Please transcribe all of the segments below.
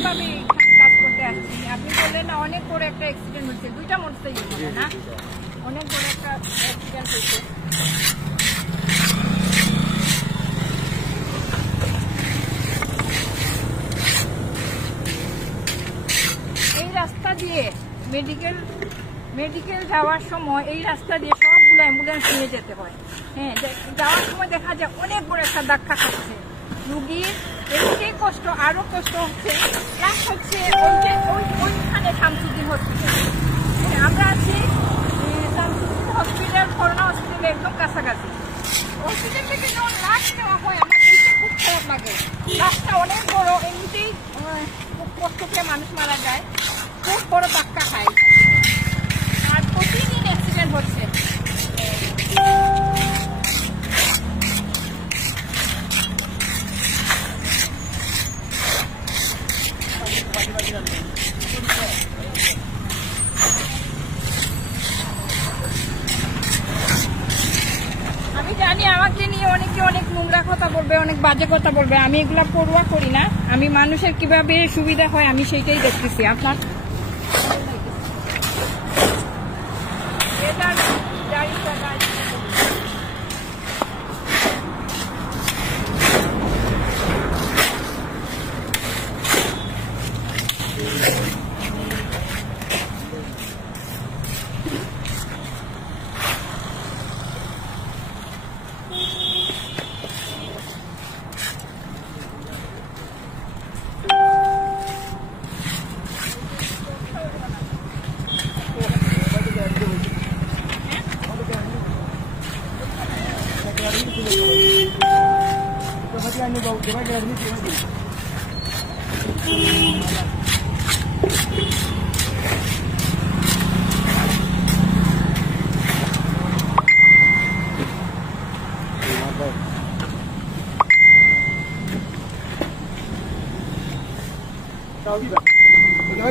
জন্য আমি এখানে কাজ করতে আসছি। আপনি বললেন না অনেক বড় একটা অ্যাক্সিডেন্ট হয়েছে, 2টা মোটরসাইকেল না, অনেক বড় একটা অ্যাক্সিডেন্ট হয়েছে। এই রাস্তা দিয়ে মেডিকেল যাওয়ার সময় এই রাস্তা দিয়ে সবগুলো অ্যাম্বুলেন্স নিয়ে যেতে হয়। হ্যাঁ, যাওয়ার সময় দেখা যায় অনেক বড় একটা ধাক্কা খাচ্ছে রুগীর, এমনিতেই কষ্ট, আরো কষ্ট হচ্ছে। প্লাস হচ্ছে ওইখানে শামসুদ্দিন হসপিটাল, আমরা আছি শামসুদ্দিন হসপিটাল, করোনা হসপিটাল একদম কাছাকাছি। হসপিটাল থেকে যখন লাশ নেওয়া হয় আমার এইটা খুব খারাপ লাগে। লাশটা অনেক বড়, এমনিতেই খুব কষ্ট করে মানুষ মারা যায়, খুব বড় ধাক্কা খায় আর প্রতিদিন অ্যাক্সিডেন্ট হচ্ছে। আমি জানি আমাকে নিয়ে অনেকে অনেক নোংরা কথা বলবে, অনেক বাজে কথা বলবে, আমি এগুলা পরোয়া করি না। আমি মানুষের কিভাবে সুবিধা হয় আমি সেইটাই দেখতেছি। আপনার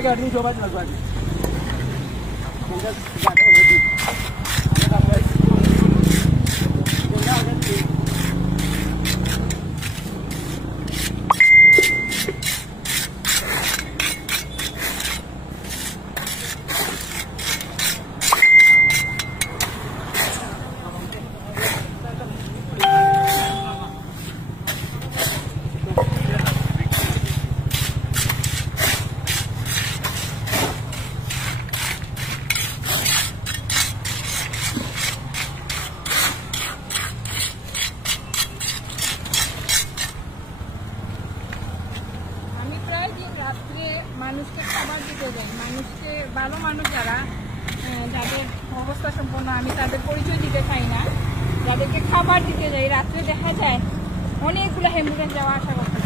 गाड़ी coba jelas lagi. Mungkin tidak ada lagi. মানুষকে খাবার দিতে যাই, মানুষকে ভালো মানুষ যারা যাদের অবস্থা সম্পন্ন, আমি তাদের পরিচয় দিতে চাই না, যাদেরকে খাবার দিতে যাই রাত্রে দেখা যায় অনেকগুলো অ্যাম্বুলেন্স যাওয়া আসা করতে